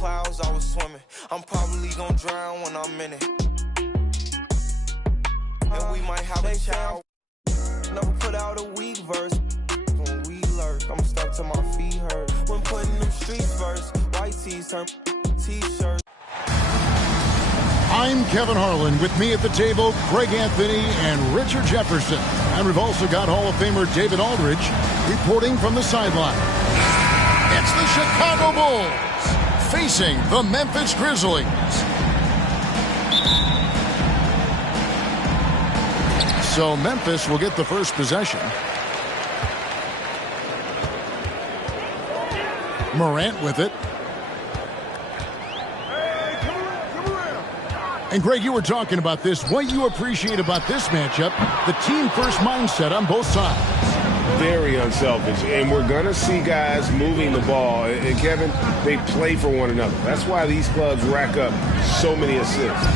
clouds, I was swimming. I'm probably gonna drown when I'm in it. And we might have a child. Never put out a weak verse. When we lurk, I'm stuck to my feet hurt. When putting them streets first, white tees turn t-shirts. I'm Kevin Harlan. With me at the table, Greg Anthony and Richard Jefferson. And we've also got Hall of Famer David Aldridge reporting from the sideline. It's the Chicago Bulls facing the Memphis Grizzlies. So Memphis will get the first possession. Morant with it. And Greg, you were talking about this. What you appreciate about this matchup, the team-first mindset on both sides. Very unselfish. And we're going to see guys moving the ball. And, Kevin, they play for one another. That's why these clubs rack up so many assists.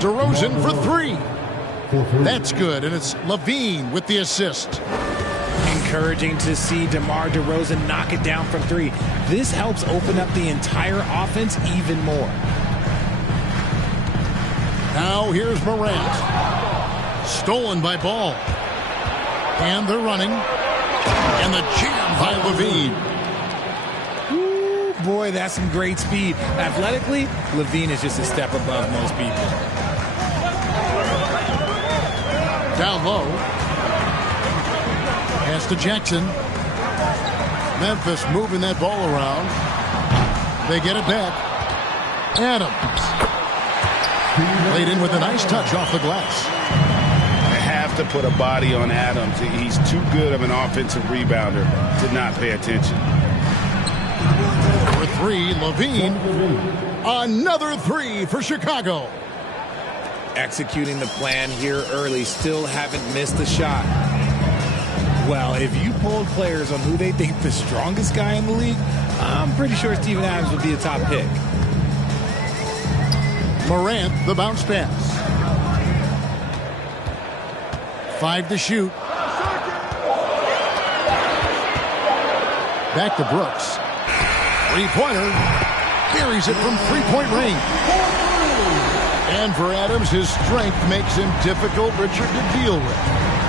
DeRozan for three. That's good. And it's Levine with the assist. Encouraging to see DeMar DeRozan knock it down from three. This helps open up the entire offense even more. Now here's Morant. Stolen by Ball. And they're running. And the jam by Levine. Ooh, boy, that's some great speed. Athletically, Levine is just a step above most people. Down low. Pass to Jackson. Memphis moving that ball around. They get it back. Adams. Laid in with a nice touch off the glass. They have to put a body on Adams. He's too good of an offensive rebounder to not pay attention. For three, Levine. Another three for Chicago. Executing the plan here early. Still haven't missed a shot. Well, if you polled players on who they think the strongest guy in the league, I'm pretty sure Steven Adams would be a top pick. Morant, the bounce pass. 5 to shoot. Back to Brooks. Three-pointer. Buries it from three-point range. And for Adams, his strength makes him difficult, Richard, to deal with.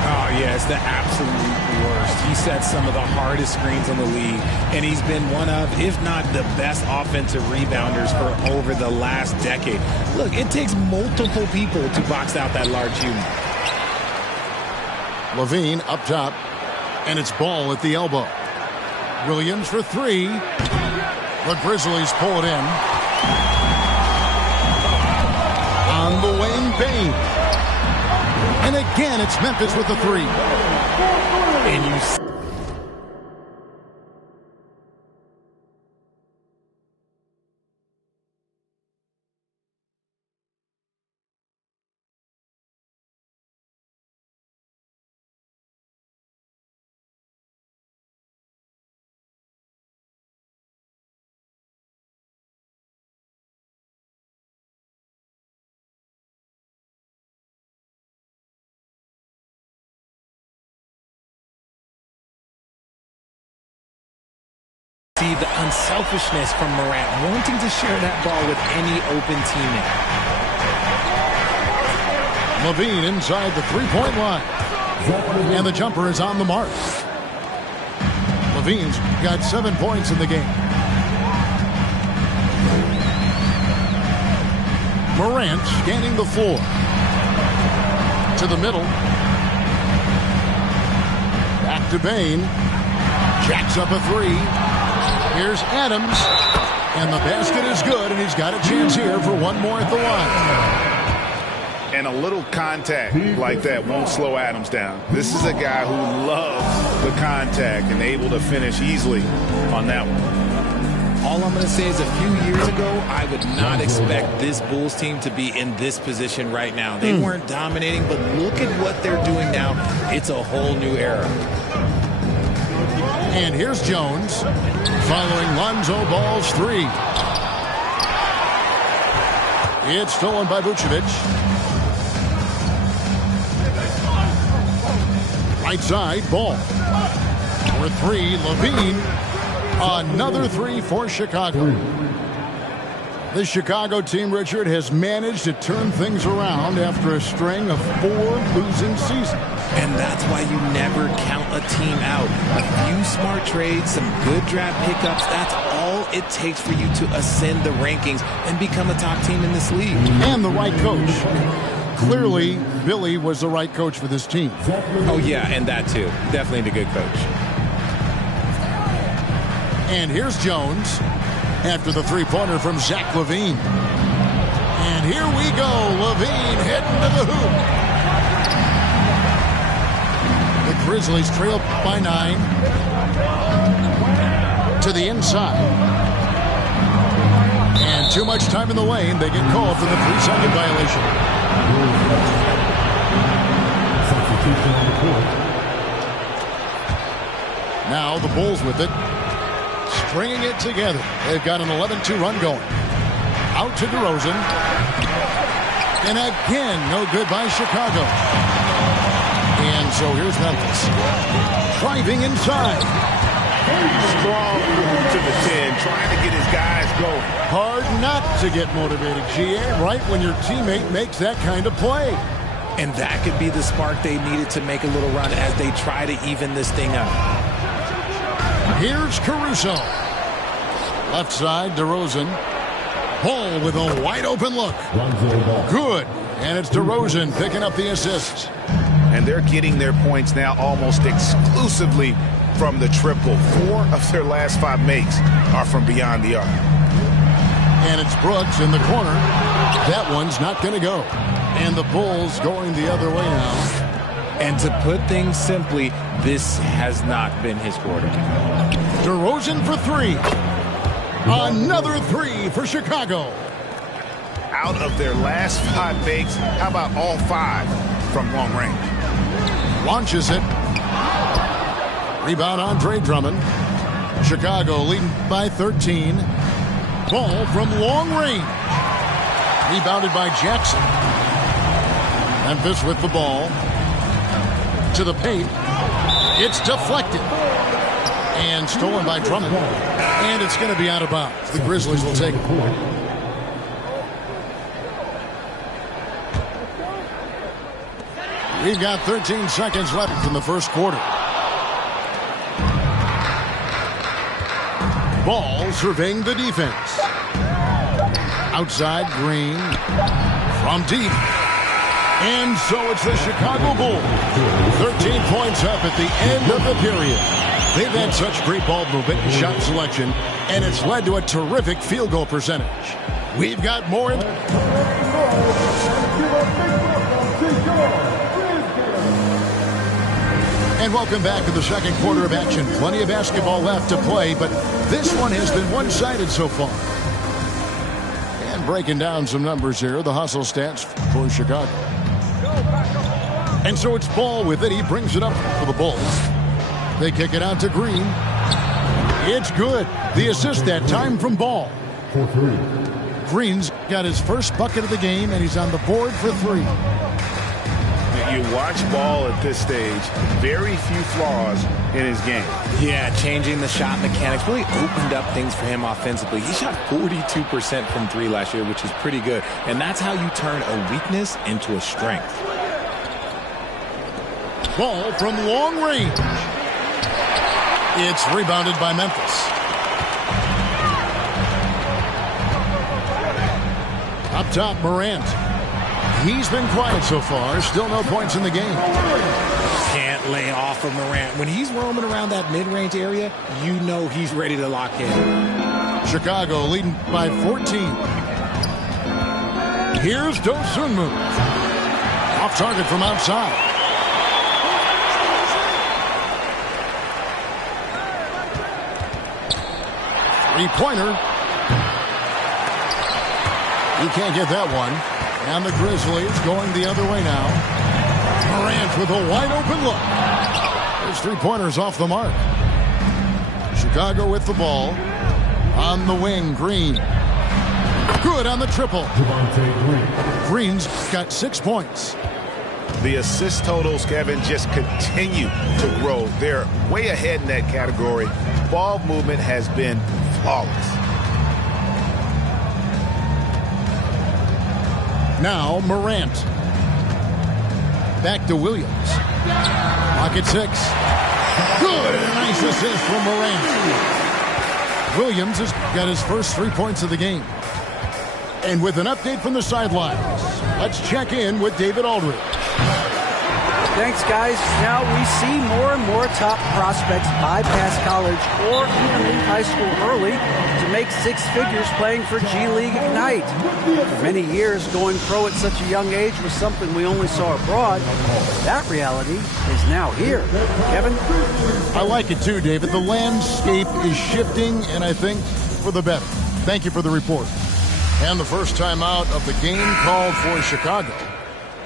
Oh, yeah, it's the absolute worst. He sets some of the hardest screens in the league, and he's been one of, if not the best offensive rebounders for over the last decade. Look, it takes multiple people to box out that large human. Levine up top, and it's Ball at the elbow. Williams for three. The Grizzlies pull it in. On the wing, Bain. And again, it's Memphis with the three. And you see the unselfishness from Morant, wanting to share that ball with any open teammate. Levine inside the three-point line. And the jumper is on the mark. Levine's got 7 points in the game. Morant scanning the floor. To the middle. Back to Bain. Jacks up a three. Here's Adams. And the basket is good, and he's got a chance here for one more at the line. And a little contact like that won't slow Adams down. This is a guy who loves the contact and able to finish easily on that one. All I'm going to say is a few years ago, I would not expect this Bulls team to be in this position right now. They weren't dominating, but look at what they're doing now. It's a whole new era. And here's Jones following Lonzo Ball's three. It's stolen by Vucevic. Right side, Ball. For three, Levine. Another three for Chicago. The Chicago team, Richard, has managed to turn things around after a string of 4 losing seasons. And that's why you never count a team out. A few smart trades, some good draft pickups, that's all it takes for you to ascend the rankings and become a top team in this league. And the right coach. Clearly, Billy was the right coach for this team. Oh, yeah, and that too. Definitely the good coach. And here's Jones after the three-pointer from Zach LaVine. And here we go. LaVine heading to the hoop. The Grizzlies trail by 9. To the inside. And too much time in the lane. They get called for the 3-second violation. Substitution on the court. Now the Bulls with it. Stringing it together. They've got an 11-2 run going. Out to DeRozan. And again, no good by Chicago. And so here's Memphis. Driving inside. Strong move to the 10, trying to get his guys going. Hard not to get motivated, GA, right when your teammate makes that kind of play. And that could be the spark they needed to make a little run as they try to even this thing out. Here's Caruso. Left side, DeRozan. Ball with a wide open look. Good. And it's DeRozan picking up the assist. And they're getting their points now almost exclusively from the triple. 4 of their last 5 makes are from beyond the arc. And it's Brooks in the corner. That one's not going to go. And the Bulls going the other way now. And to put things simply, this has not been his quarter. DeRozan for 3. Another 3 for Chicago. Out of their last 5 makes, how about all 5 from long range? Launches it. Rebound Andre Drummond. Chicago leading by 13. Ball from long range. Rebounded by Jackson. Memphis with the ball. To the paint. It's deflected. And stolen by Drummond. And it's going to be out of bounds. The Grizzlies will take it. We've got 13 seconds left in the first quarter. Ball surveying the defense. Outside, Green. From deep. And so it's the Chicago Bulls. 13 points up at the end of the period. They've had such great ball movement and shot selection, and it's led to a terrific field goal percentage. We've got more. And welcome back to the second quarter of action. Plenty of basketball left to play, but this one has been one-sided so far. And breaking down some numbers here, the hustle stats for Chicago. And so it's Ball with it. He brings it up for the Bulls. They kick it out to Green. It's good. The assist that time from Ball. Green's got his first bucket of the game, and he's on the board for 3. You watch Ball at this stage, very few flaws in his game. Yeah, changing the shot mechanics really opened up things for him offensively. He shot 42% from 3 last year, which is pretty good. And that's how you turn a weakness into a strength. Ball from long range. It's rebounded by Memphis. Up top, Morant. He's been quiet so far. Still no points in the game. Can't lay off of Morant. When he's roaming around that mid-range area, you know he's ready to lock in. Chicago leading by 14. Here's Dosunmu. Off target from outside. Three-pointer. He can't get that one. And the Grizzlies going the other way now. Morant with a wide open look. His three-pointers off the mark. Chicago with the ball. On the wing, Green. Good on the triple. Green's got 6 points. The assist totals, Kevin, just continue to grow. They're way ahead in that category. ball movement has been flawless. Now Morant. Back to Williams. Pocket 6. Good. Nice assist from Morant. Williams has got his first 3 points of the game. And with an update from the sidelines, let's check in with David Aldridge. Thanks, guys. Now we see more and more top prospects bypass college or even leave high school early to make six figures playing for G League Ignite. For many years, going pro at such a young age was something we only saw abroad. That reality is now here. Kevin? I like it too, David. The landscape is shifting, and I think for the better. Thank you for the report. And the first time out of the game called for Chicago.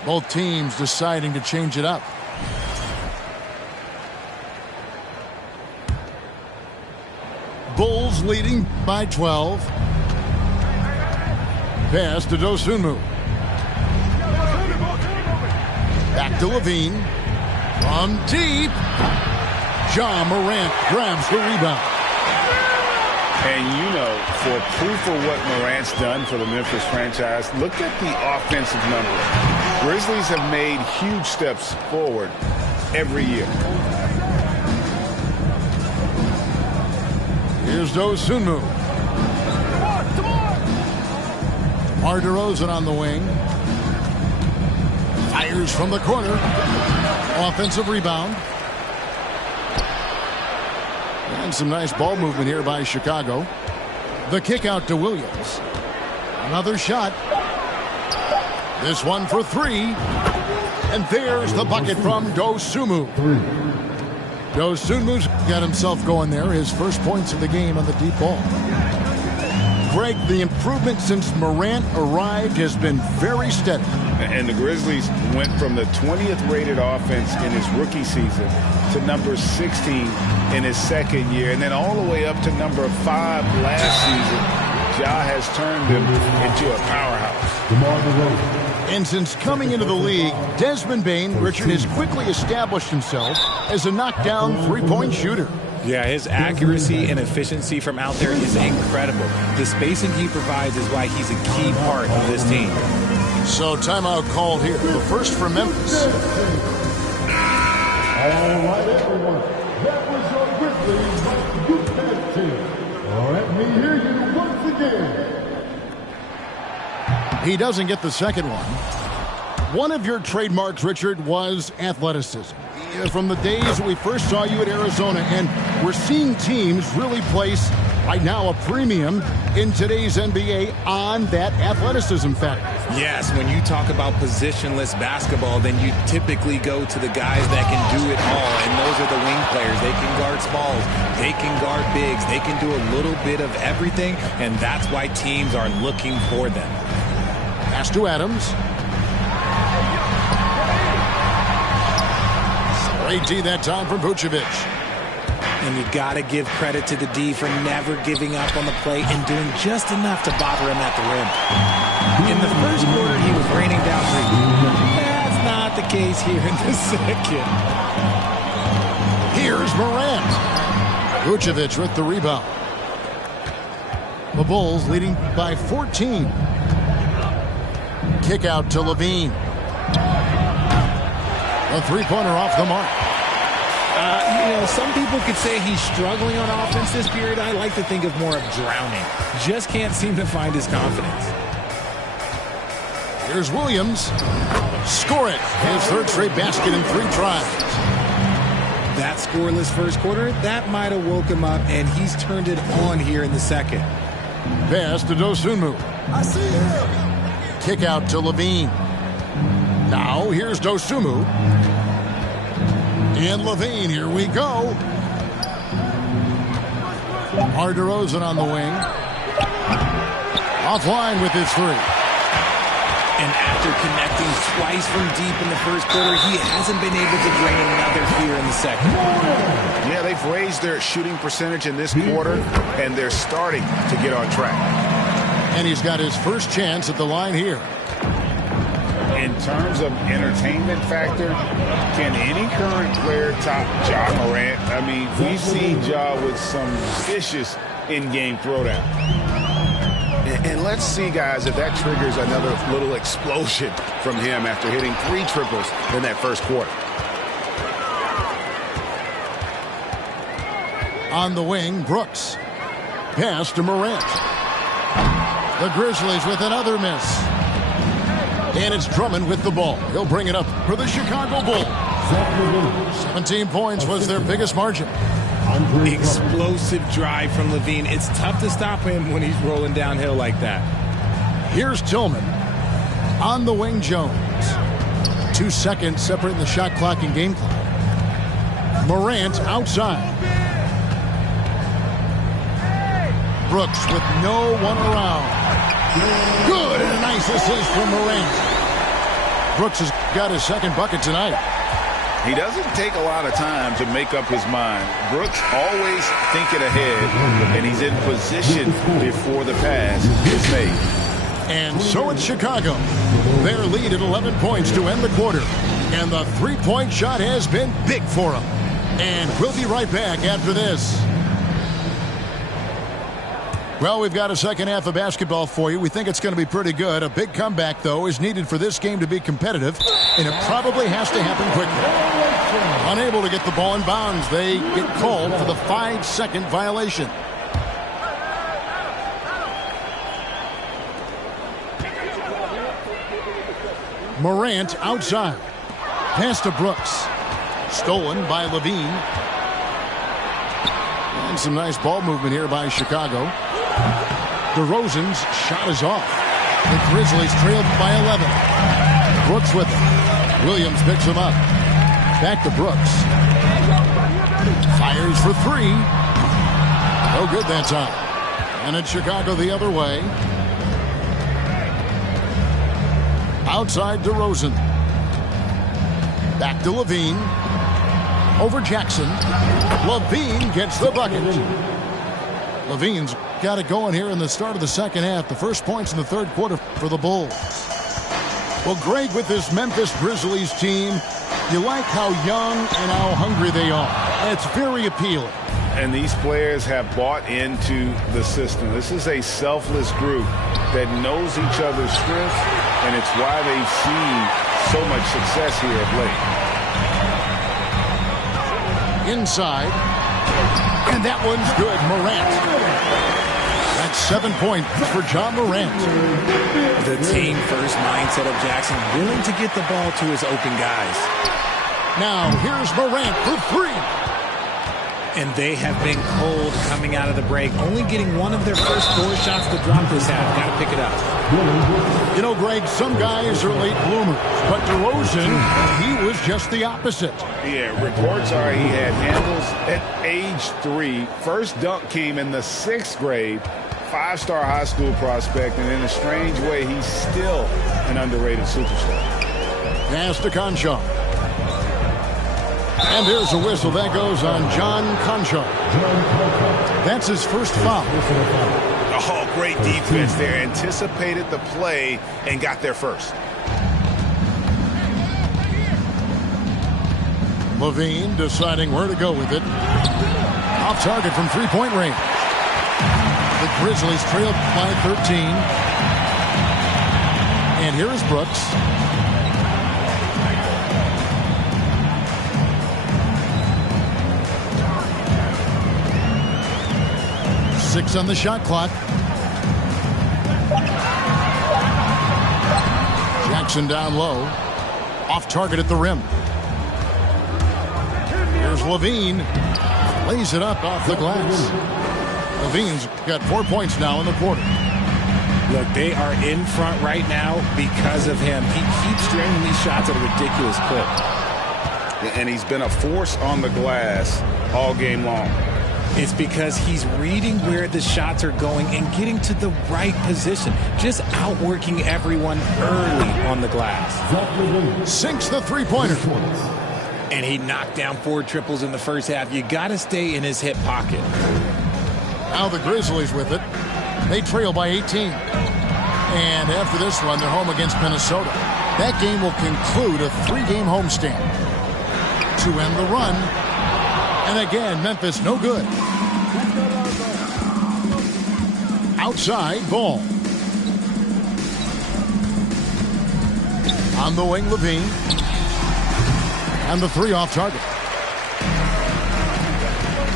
Both teams deciding to change it up. Bulls leading by 12. Pass to Dosunmu. Back to Levine. From deep. Ja Morant grabs the rebound. And you know, for proof of what Morant's done for the Memphis franchise, look at the offensive numbers. Grizzlies have made huge steps forward every year. Here's Dosunmu. Mar DeRozan on the wing. Fires from the corner. Offensive rebound. And some nice ball movement here by Chicago. The kick out to Williams. Another shot. This one for three. And there's the bucket from Dosunmu. Dosunmu's got himself going there. His first points of the game on the deep ball. Greg, the improvement since Morant arrived has been very steady. And the Grizzlies went from the 20th rated offense in his rookie season to number 16 in his second year, and then all the way up to number 5 last season. Ja has turned him into a powerhouse. And since coming into the league, Desmond Bane, Richard, has quickly established himself as a knockdown three-point shooter. Yeah, his accuracy and efficiency from out there is incredible. The spacing he provides is why he's a key part of this team. So timeout called here. The first for Memphis. All right, everyone. That was your Grizzlies Good team. Let me hear you once again. He doesn't get the second one. One of your trademarks, Richard, was athleticism. From the days we first saw you at Arizona, and we're seeing teams really place, right now, a premium in today's NBA on that athleticism factor. Yes, when you talk about positionless basketball, then you typically go to the guys that can do it all, and those are the wing players. They can guard smalls, they can guard bigs, they can do a little bit of everything, and that's why teams are looking for them. Pass to Adams. Straight D that time from Vucevic. And you got to give credit to the D for never giving up on the play and doing just enough to bother him at the rim. In the first quarter, he was raining down three. That's not the case here in the second. Here's Morant. Vucevic with the rebound. The Bulls leading by 14. Kick out to Levine. A three-pointer off the mark. Some people could say he's struggling on offense this period. I like to think of more of drowning. Just can't seem to find his confidence. Here's Williams. Score it. His third straight basket in 3 tries. That scoreless first quarter, that might have woke him up, and he's turned it on here in the second. Pass to Dosunmu. I see him. Kick out to Levine. Now here's Dosunmu. And Levine, here we go. Mar DeRozan on the wing. Offline with his three. And after connecting twice from deep in the first quarter, he hasn't been able to drain another here in the second. Yeah, they've raised their shooting percentage in this quarter, and they're starting to get on track. And he's got his first chance at the line here. In terms of entertainment factor, can any current player top Ja Morant? I mean, we've seen Ja with some vicious in-game throwdown. And let's see, guys, if that triggers another little explosion from him after hitting 3 triples in that first quarter. On the wing, Brooks. Pass to Morant. The Grizzlies with another miss. And it's Drummond with the ball. He'll bring it up for the Chicago Bulls. 17 points was their biggest margin. Explosive drive from Levine. It's tough to stop him when he's rolling downhill like that. Here's Tillman. On the wing, Jones. 2 seconds separating the shot clock and game clock. Morant outside. Brooks with no one around. Good, and a nice assist from Morant. Brooks has got his second bucket tonight. He doesn't take a lot of time to make up his mind. Brooks always thinking ahead, and he's in position before the pass is made. And so it's Chicago. Their lead at 11 points to end the quarter. And the three-point shot has been big for them. And we'll be right back after this. Well, we've got a second half of basketball for you. We think it's going to be pretty good. A big comeback, though, is needed for this game to be competitive, and it probably has to happen quickly. Unable to get the ball in bounds, they get called for the 5-second violation. Morant outside. Pass to Brooks. Stolen by Levine. And some nice ball movement here by Chicago. DeRozan's shot is off. The Grizzlies trailed by 11. Brooks with it. Williams picks him up. Back to Brooks. Fires for 3. No good that time. And it's Chicago the other way. Outside DeRozan. Back to Levine. Over Jackson. Levine gets the bucket. Levine's got it going here in the start of the second half. The first points in the third quarter for the Bulls. Well, Greg, with this Memphis Grizzlies team, you like how young and how hungry they are. It's very appealing. And these players have bought into the system. This is a selfless group that knows each other's strengths, and it's why they've seen so much success here of late. Inside. And that one's good. Morant. That's 7 points for Ja Morant. The team-first mindset of Jackson, willing to get the ball to his open guys. Now, here's Morant for 3. And they have been cold coming out of the break, only getting one of their first 4 shots to drop this half. Got to pick it up. You know, Greg, some guys are late bloomers, but DeRozan, he was just the opposite. Yeah, reports are he had handles at age 3. First dunk came in the 6th grade. 5-star high school prospect, and in a strange way, he's still an underrated superstar. Pass to Conchar. And there's a whistle. That goes on John Conchar. That's his first foul. Oh, great defense there. Anticipated the play and got there first. Levine deciding where to go with it. Off target from three-point range. The Grizzlies trailed by 13. And here is Brooks. Six on the shot clock. Jackson down low. Off target at the rim. Here's Levine. Lays it up off the glass. Levine's got 4 points now in the quarter. Look, they are in front right now because of him. He keeps draining these shots at a ridiculous clip. And he's been a force on the glass all game long. It's because he's reading where the shots are going and getting to the right position. Just outworking everyone early on the glass. Sinks the three-pointer. And he knocked down 4 triples in the first half. You got to stay in his hip pocket. Now the Grizzlies with it. They trail by 18. And after this one, they're home against Minnesota. That game will conclude a 3-game homestand. To end the run. And again, Memphis no good. Outside ball. On the wing, Levine. And the 3 off target.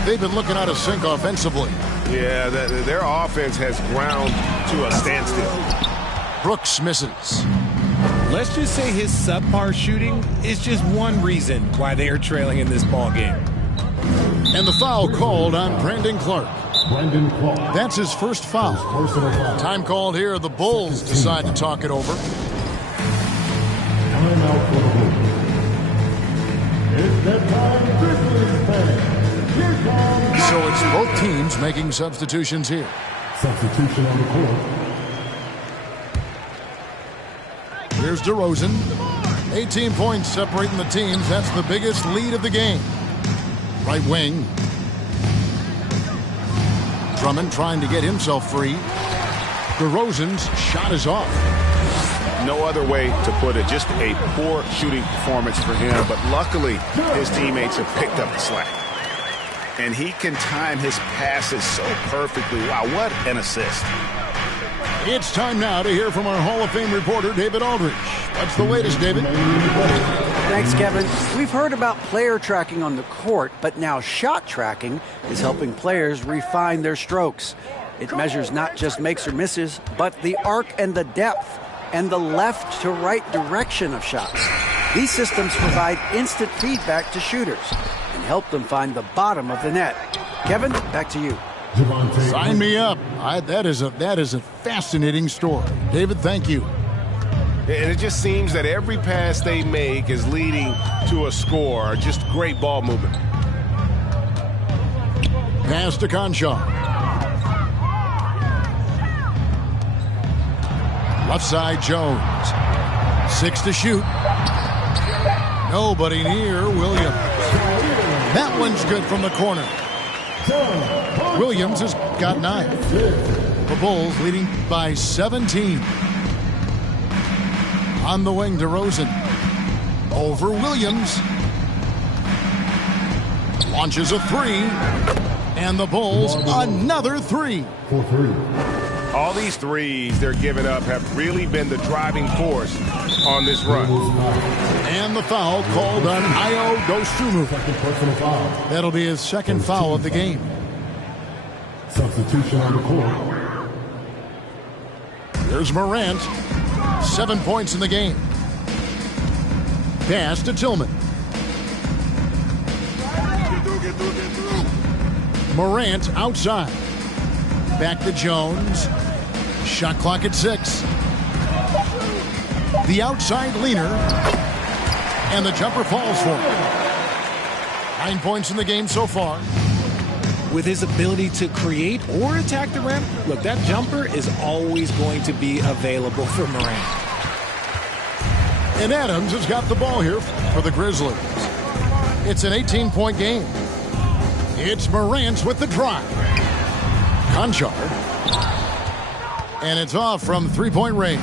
They've been looking out of sync offensively. Yeah, their offense has ground to a standstill. Brooks misses. Let's just say his subpar shooting is just one reason why they are trailing in this ball game. And the foul called on Brandon Clark. Brandon Clark. That's his first foul. Personal foul. Time called here. The Bulls decide to talk it over. Timeout for the Bulls. It's that time, Grizzlies fans. Here comes. So it's both teams making substitutions here. Substitution on the court. Here's DeRozan. 18 points separating the teams. That's the biggest lead of the game. Right wing. Drummond trying to get himself free. DeRozan's shot is off. No other way to put it. Just a poor shooting performance for him. But luckily, his teammates have picked up the slack. And he can time his passes so perfectly. Wow, what an assist. It's time now to hear from our Hall of Fame reporter, David Aldridge. What's the latest, David? Thanks, Kevin. We've heard about player tracking on the court, but now shot tracking is helping players refine their strokes. It measures not just makes or misses, but the arc and the depth and the left to right direction of shots. These systems provide instant feedback to shooters and help them find the bottom of the net. Kevin, back to you. Sign me up. That is a fascinating story. David, thank you. And it just seems that every pass they make is leading to a score. Just great ball movement. Pass to Conchar. Left side, Jones. 6 to shoot. Nobody near Williams. That one's good from the corner. Williams has got 9. The Bulls leading by 17. On the wing, DeRozan. Over Williams. Launches a 3. And the Bulls another 3. All these threes they're giving up have really been the driving force on this run. And the foul called on Ayo Dosunmu. That'll be his second foul of the game. Substitution on the court. Here's Morant. 7 points in the game. Pass to Tillman. Morant outside. Back to Jones. Shot clock at 6. The outside leaner. And the jumper falls for him. 9 points in the game so far. With his ability to create or attack the rim, look, that jumper is always going to be available for Morant. And Adams has got the ball here for the Grizzlies. It's an 18-point game. It's Morant with the drive. Conchar. And it's off from 3-point range.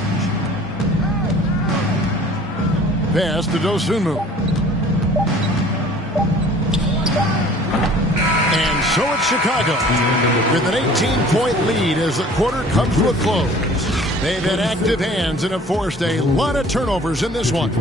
Pass to Dosunmu. And so it's Chicago with an 18-point lead as the quarter comes to a close. They've had active hands and have forced a lot of turnovers in this one.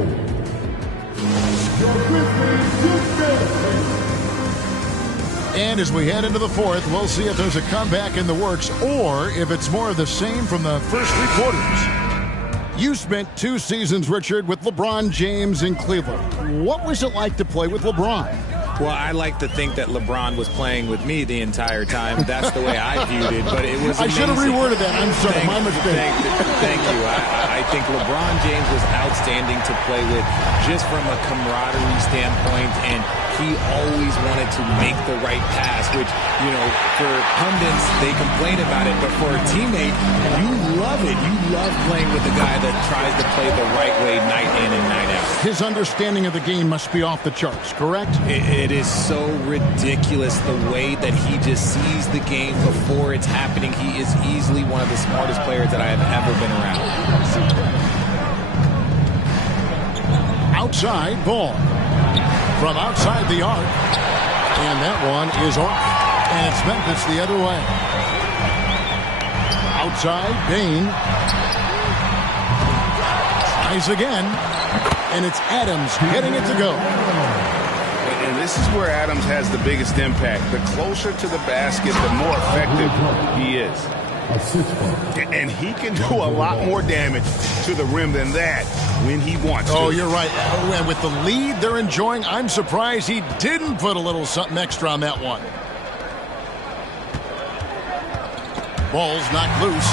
And as we head into the fourth, we'll see if there's a comeback in the works or if it's more of the same from the first 3 quarters. You spent 2 seasons, Richard, with LeBron James in Cleveland. What was it like to play with LeBron? Well, I like to think that LeBron was playing with me the entire time. That's the way I viewed it, but it was amazing. I should have reworded that. I'm sorry, my mistake. Thank you. I think LeBron James was outstanding to play with just from a camaraderie standpoint, and he always wanted to make the right pass, which, you know, for pundits, they complain about it, but for a teammate, you love it. You love playing with the guy that tries to play the right way night in and night out. His understanding of the game must be off the charts, correct? It is so ridiculous the way that he just sees the game before it's happening. He is easily one of the smartest players that I have ever been around. Outside ball. From outside the arc. And that one is off. And it's Memphis the other way. Outside, Bain. Tries again. And it's Adams getting it to go. And this is where Adams has the biggest impact. The closer to the basket, the more effective he is. And he can do a lot more damage to the rim than that when he wants to. Oh, you're right. And with the lead they're enjoying, I'm surprised he didn't put a little something extra on that one. Ball's knocked loose.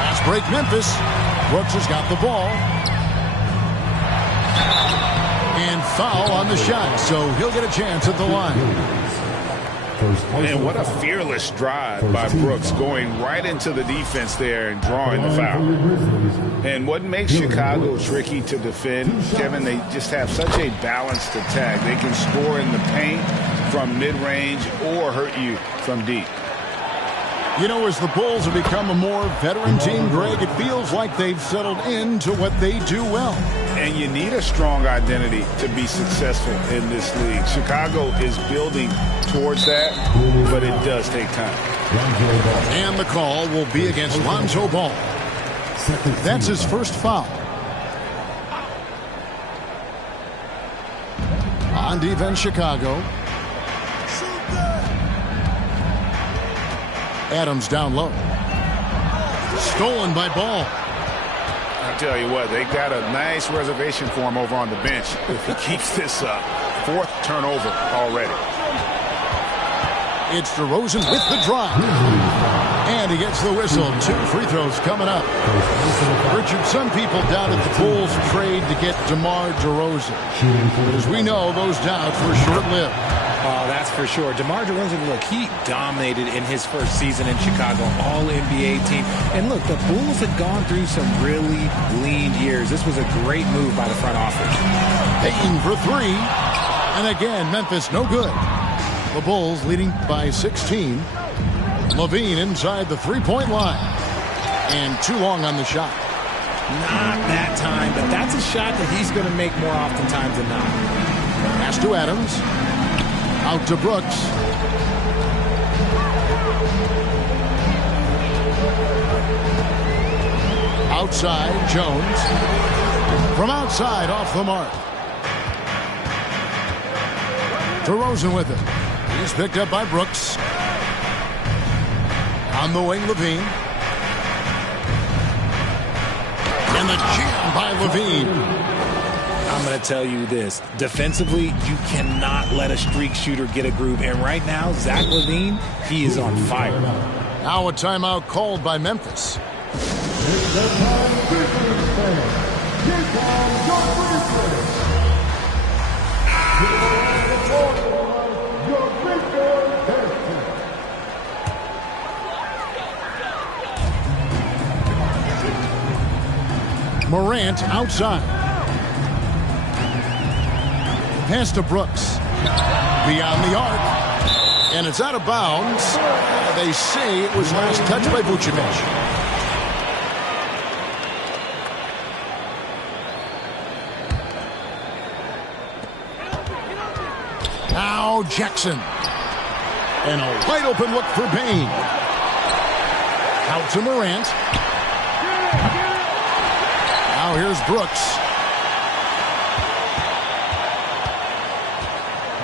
Fast break Memphis. Brooks has got the ball. And foul on the shot, so he'll get a chance at the line. And what a fearless drive by Brooks, going right into the defense there and drawing the foul. And what makes Chicago tricky to defend, Kevin, they just have such a balanced attack. They can score in the paint from mid-range or hurt you from deep. You know, as the Bulls have become a more veteran team, Greg, it feels like they've settled into what they do well. And you need a strong identity to be successful in this league. Chicago is building towards that, but it does take time. And the call will be against Lonzo Ball. That's his first foul. On defense, Chicago. Adams down low. Stolen by Ball. I'll tell you what, they got a nice reservation for him over on the bench if he keeps this up. Fourth turnover already. It's DeRozan with the drive. And he gets the whistle. 2 free throws coming up. Richard, some people doubted the Bulls trade to get DeMar DeRozan. But as we know, those doubts were short-lived. Oh, that's for sure. DeMar DeRozan, look, he dominated in his first season in Chicago, all-NBA team. And look, the Bulls had gone through some really lean years. This was a great move by the front office. Payton for 3. And again, Memphis no good. The Bulls leading by 16. Levine inside the three-point line. And too long on the shot. Not that time, but that's a shot that he's going to make more oftentimes than not. Pass to Adams. Out to Brooks. Outside, Jones. From outside, off the mark. DeRozan with it. He's picked up by Brooks. On the wing, Levine. And the jam by Levine. I'm going to tell you this. Defensively, you cannot let a streak shooter get a groove. And right now, Zach LaVine, he is on fire. Now a timeout called by Memphis. Morant outside. Pass to Brooks. Beyond the arc. And it's out of bounds. They say it was last touched by Vucevic. Now Jackson. And a wide open look for Bain. Out to Morant. Now here's Brooks.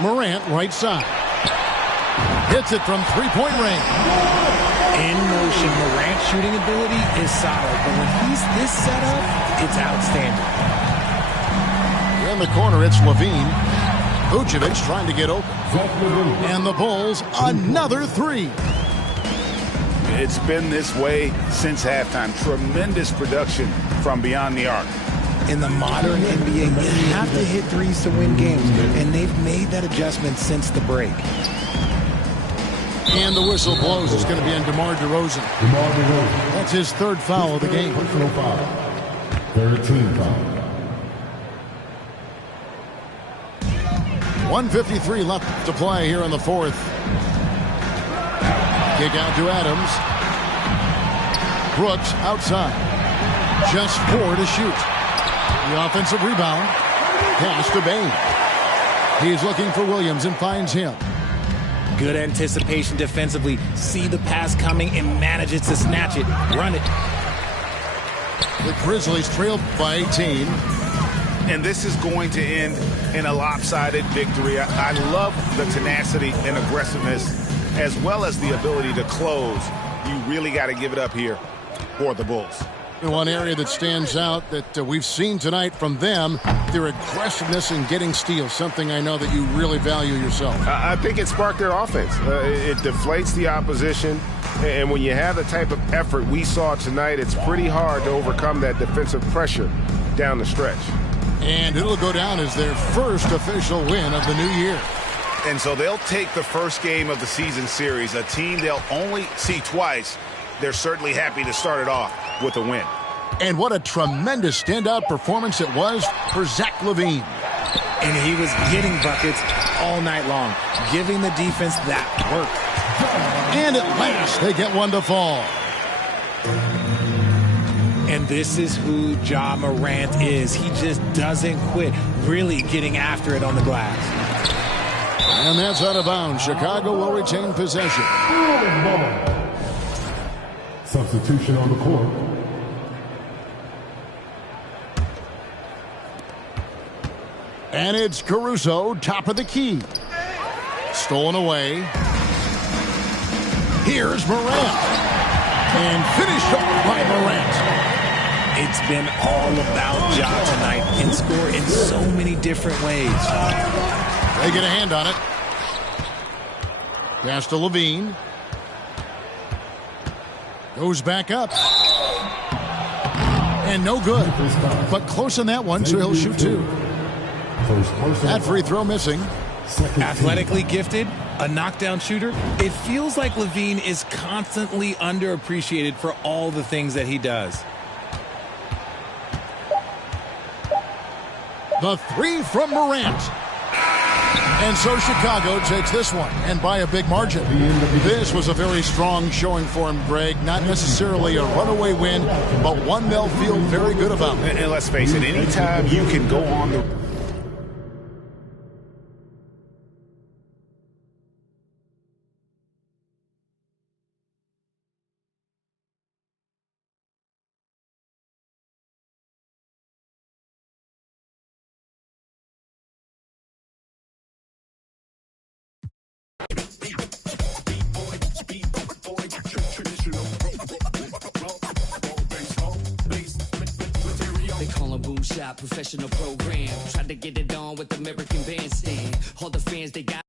Morant, right side. Hits it from three-point range. In motion, Morant's shooting ability is solid, but when he's this set up, it's outstanding. In the corner, it's Levine. Vucevic trying to get open. And the Bulls, another 3. It's been this way since halftime. Tremendous production from beyond the arc. In the modern NBA, you have to hit threes to win games, and they've made that adjustment since the break. And the whistle blows. It's going to be on DeMar DeRozan. That's his 3rd foul of the game. 13 foul. 1:53 left to play here in the 4th. Kick out to Adams. Brooks outside. Just 4 to shoot. The offensive rebound. Pass to Bain. He's looking for Williams and finds him. Good anticipation defensively. See the pass coming and manages to snatch it. Run it. The Grizzlies trailed by 18. And this is going to end in a lopsided victory. I love the tenacity and aggressiveness as well as the ability to close. You really got to give it up here for the Bulls. One area that stands out that we've seen tonight from them, their aggressiveness in getting steals, something I know that you really value yourself. I think it sparked their offense. It deflates the opposition, and when you have the type of effort we saw tonight, it's pretty hard to overcome that defensive pressure down the stretch. And it'll go down as their first official win of the new year. And so they'll take the first game of the season series, a team they'll only see twice. They're certainly happy to start it off with a win. And what a tremendous standout performance it was for Zach LaVine. And he was getting buckets all night long, giving the defense that work. And at last, they get one to fall. And this is who Ja Morant is. He just doesn't quit, really getting after it on the glass. And that's out of bounds. Chicago will retain possession. Substitution on the court. And it's Caruso, top of the key. Stolen away. Here's Morant. And finished off by Morant. It's been all about Ja tonight and score in so many different ways. They get a hand on it. Pass to LaVine. Goes back up. And no good. But close on that one, so he'll shoot two. That free throw missing. Athletically gifted, a knockdown shooter. It feels like LaVine is constantly underappreciated for all the things that he does. The three from Morant. And so Chicago takes this one, and by a big margin. This was a very strong showing for him, Greg. Not necessarily a runaway win, but one they'll feel very good about. And let's face it, anytime you can go on the... Professional program, tried to get it on with American Bandstand. All the fans they got